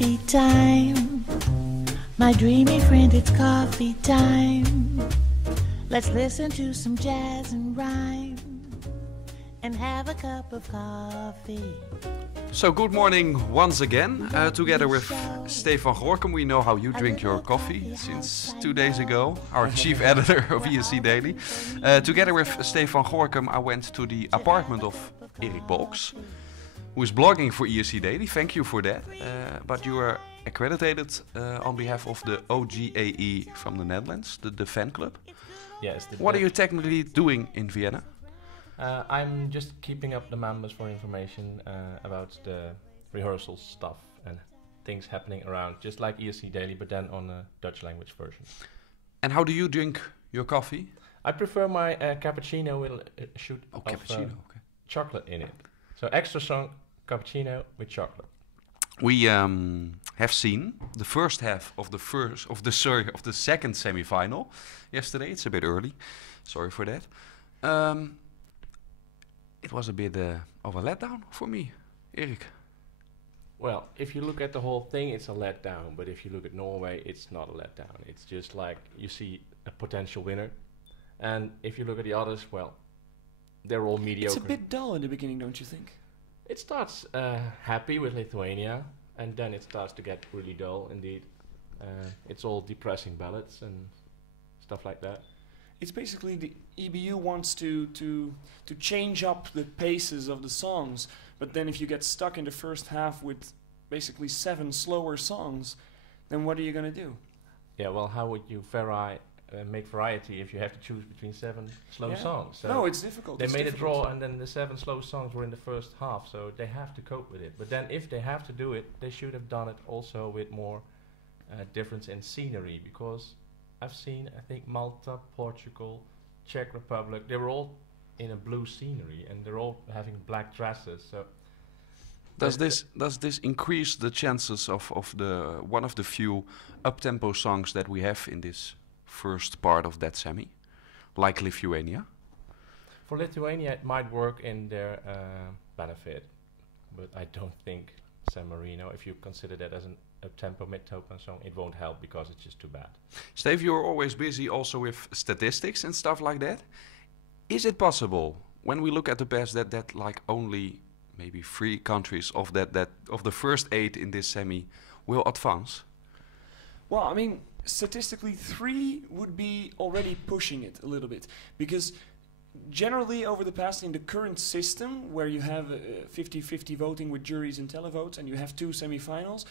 coffee time. My dreamy friend, it's coffee time. Let's listen to some jazz and rhyme and have a cup of coffee. So good morning once again, together with Steef van Gorkum. We know how you drink your coffee since 2 days ago, our chief editor of ESC Daily. Together with Steef van Gorkum, I went to the apartment of Erik Bolks, who is blogging for ESC Daily. Thank you for that. But you are accredited on behalf of the OGAE from the Netherlands, the fan club. Yes. What are you technically doing in Vienna? I'm just keeping up the members for information about the rehearsal stuff and things happening around, just like ESC Daily, but then on a Dutch language version. And how do you drink your coffee? I prefer my cappuccino with a shoot of chocolate in it. So extra strong cappuccino with chocolate. We have seen the first half of the second semi-final yesterday. It's a bit early, sorry for that. It was a bit of a letdown for me, Erik. Well, if you look at the whole thing, it's a letdown. But if you look at Norway, it's not a letdown. It's just like you see a potential winner. And if you look at the others, well, they're all mediocre. It's a bit dull in the beginning, don't you think? It starts happy with Lithuania, and then it starts to get really dull indeed. It's all depressing ballads and stuff like that. It's basically the EBU wants to change up the paces of the songs, but then if you get stuck in the first half with basically 7 slower songs, then what are you going to do? Yeah, well, how would you make variety if you have to choose between 7 slow songs? So no, it's difficult. They made a draw, and then the 7 slow songs were in the first half, so they have to cope with it. But then if they have to do it, they should have done it also with more difference in scenery, because I've seen, I think, Malta, Portugal, Czech Republic, they were all in a blue scenery, and they're all having black dresses. So does this increase the chances of one of the few up-tempo songs that we have in this first part of that semi, like Lithuania? For Lithuania, it might work in their benefit, but I don't think San Marino, if you consider that as an up-tempo, mid-tempo song, it won't help because it's just too bad. Steef, you're always busy also with statistics and stuff like that. Is it possible, when we look at the best, that like only maybe 3 countries of of the first 8 in this semi will advance? Well, I mean, statistically 3 would be already pushing it a little bit, because generally over the past, in the current system where you have 50-50 voting with juries and televotes and you have 2 semi-finals,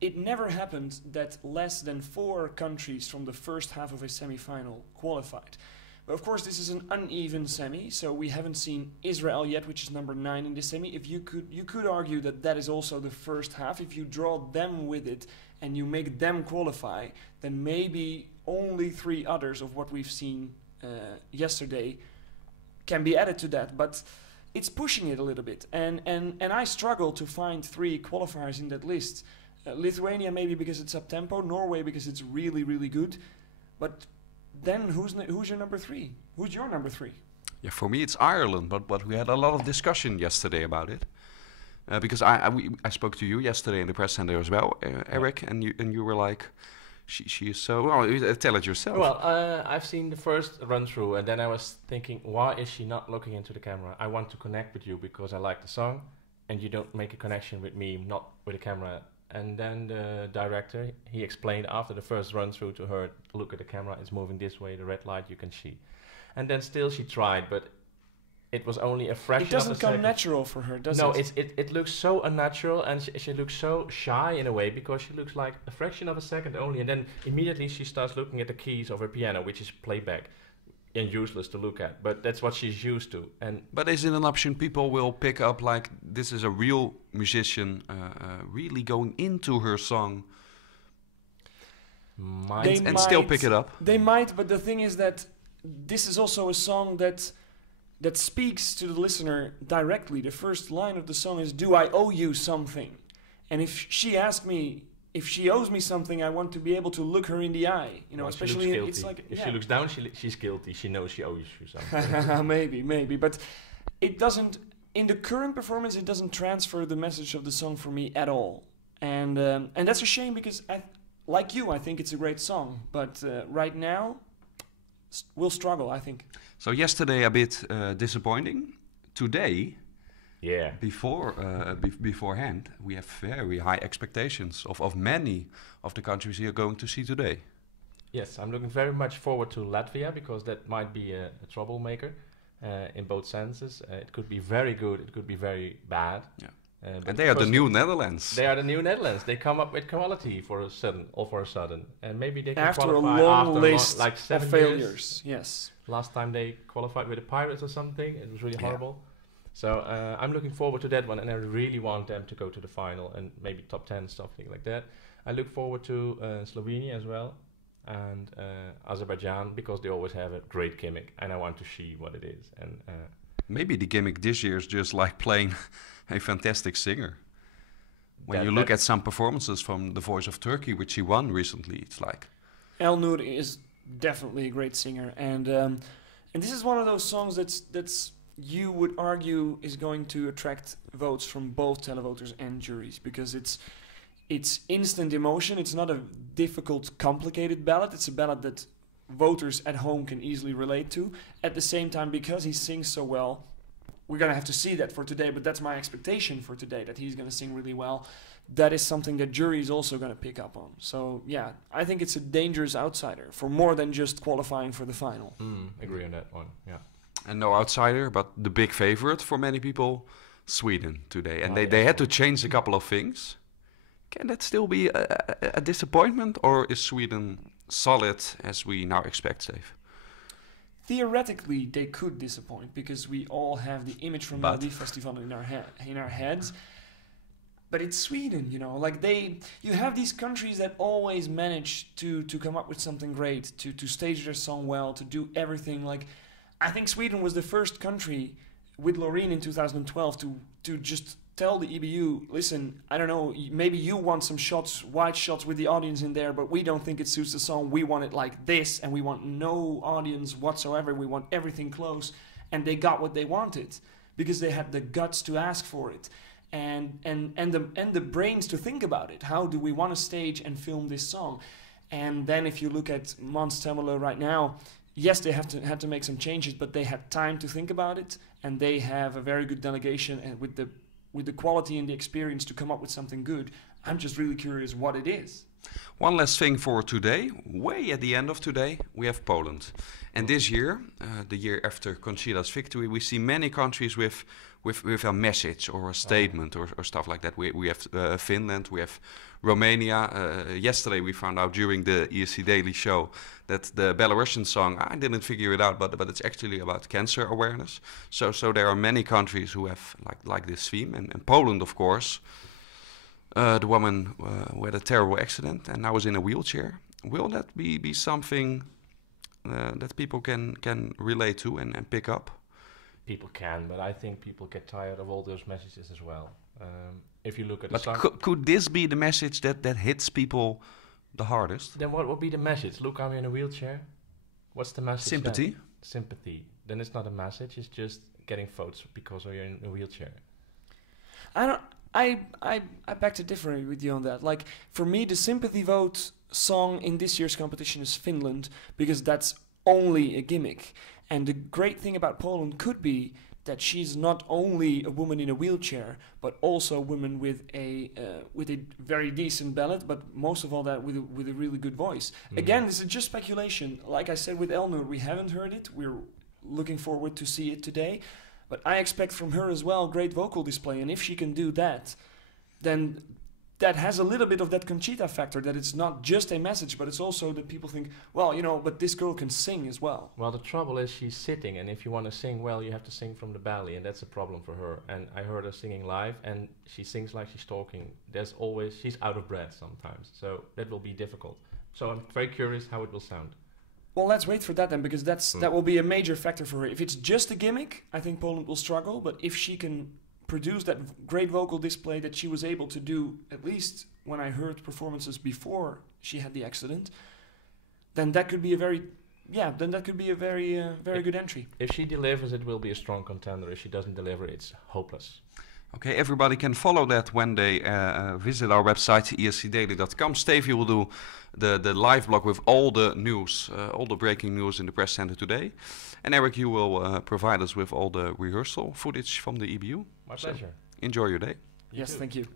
it never happened that less than 4 countries from the first half of a semi-final qualified. But of course this is an uneven semi, so we haven't seen Israel yet, which is number 9 in the semi. If you could argue that is also the first half. If you draw them with it and you make them qualify, then maybe only 3 others of what we've seen yesterday can be added to that. But it's pushing it a little bit, and I struggle to find 3 qualifiers in that list. Lithuania maybe because it's up-tempo, Norway because it's really, really good. But then who's your number 3? Who's your number 3? Yeah, for me it's Ireland, but we had a lot of discussion yesterday about it. Because I spoke to you yesterday in the press center as well, Erik, and you were like, she is so... Well, tell it yourself. Well, I've seen the first run-through, and then I was thinking, why is she not looking into the camera? I want to connect with you because I like the song, and you don't make a connection with me, not with the camera. And then the director, he explained after the first run-through to her, look at the camera, it's moving this way, the red light, you can see. And then still she tried, but it was only a fraction of a second. It doesn't come natural for her, does it? No, it looks so unnatural, and she looks so shy in a way, because she looks like a fraction of a second only, and then immediately she starts looking at the keys of her piano, which is playback and useless to look at, but that's what she's used to. But is it an option people will pick up, like this is a real musician really going into her song and still pick it up? They might, but the thing is that this is also a song that speaks to the listener directly. The first line of the song is, "Do I owe you something?" And if she asks me if she owes me something, I want to be able to look her in the eye. You know, especially it's like if she looks down, she's guilty. She knows she owes you something. maybe, but it doesn't. In the current performance, it doesn't transfer the message of the song for me at all. And that's a shame because like you, I think it's a great song, but right now we'll struggle, I think. So yesterday a bit disappointing. Today, beforehand, we have very high expectations of many of the countries you're going to see today. Yes, I'm looking very much forward to Latvia because that might be a troublemaker in both senses. It could be very good, it could be very bad. Yeah. And they are the new Netherlands. They are the new Netherlands. They come up with quality for a sudden, and maybe they can after qualify a long after list like 7 of failures. Yes. Last time they qualified with the Pirates or something, it was really horrible. So I'm looking forward to that one, and I really want them to go to the final and maybe top 10, something like that. I look forward to Slovenia as well, and Azerbaijan because they always have a great gimmick, and I want to see what it is. And maybe the gimmick this year is just like playing a fantastic singer. When you look at some performances from The Voice of Turkey, which he won recently, it's like... Elnur is definitely a great singer, and this is one of those songs that's you would argue is going to attract votes from both televoters and juries because it's instant emotion. It's not a difficult, complicated ballad. It's a ballad that voters at home can easily relate to. At the same time, because he sings so well, we're going to have to see that for today, but that's my expectation for today, that he's going to sing really well. That is something that jury is also going to pick up on. So, yeah, I think it's a dangerous outsider for more than just qualifying for the final. Agree on that one, yeah. And no outsider, but the big favorite for many people, Sweden today. And they had to change a couple of things. Can that still be a disappointment, or is Sweden solid as we now expect, Steef? Theoretically, they could disappoint because we all have the image from Melodifestivalen in our heads. But it's Sweden, you know. Like you have these countries that always manage to come up with something great, to stage their song well, to do everything. Like, I think Sweden was the first country with Loreen in 2012 to just tell the EBU, listen, I don't know, maybe you want some shots, wide shots with the audience in there, but we don't think it suits the song. We want it like this, and we want no audience whatsoever. We want everything close. And they got what they wanted because they had the guts to ask for it and the brains to think about it. How do we want to stage and film this song? And then if you look at Måns Zelmerlöw right now, yes, they had to make some changes, but they had time to think about it, and they have a very good delegation and with the quality and the experience to come up with something good. I'm just really curious what it is. One last thing for today. Way at the end of today, we have Poland. And this year, the year after Conchita's victory, we see many countries with a message or a statement or stuff like that. We have Finland, we have Romania. Yesterday we found out during the ESC Daily show that the Belarusian song, I didn't figure it out, but it's actually about cancer awareness. So there are many countries who have like this theme. And Poland, of course, the woman who had a terrible accident and now is in a wheelchair. Will that be something that people can relate to and pick up? People can, but I think people get tired of all those messages as well. If you look at the song... Could this be the message that hits people the hardest? Then what would be the message? Look, I'm in a wheelchair. What's the message? Sympathy? Then? Sympathy. Then it's not a message, it's just getting votes because you're in a wheelchair. I beg to differ with you on that. Like, for me, the sympathy vote song in this year's competition is Finland, because that's only a gimmick. And the great thing about Poland could be that she's not only a woman in a wheelchair, but also a woman with a very decent ballad, but most of all that with a really good voice. Again, this is just speculation. Like I said with Elnur, we haven't heard it. We're looking forward to see it today. But I expect from her as well great vocal display. And if she can do that, then that has a little bit of that Conchita factor, that it's not just a message, but it's also that people think, well, you know, but this girl can sing as well. Well, the trouble is she's sitting, and if you want to sing well, you have to sing from the belly, and that's a problem for her. And I heard her singing live, and she sings like she's talking. She's out of breath sometimes, so that will be difficult. So I'm very curious how it will sound. Well, let's wait for that then, because that will be a major factor for her. If it's just a gimmick, I think Poland will struggle, but if she can produce that great vocal display that she was able to do, at least when I heard performances before she had the accident, then that could be a very good entry. If she delivers, it will be a strong contender. If she doesn't deliver, it's hopeless. Okay, everybody can follow that when they visit our website, escdaily.com. Steef, you will do the live blog with all the news, all the breaking news in the press center today. And Erik, you will provide us with all the rehearsal footage from the EBU. My pleasure. Enjoy your day. Yes, thank you.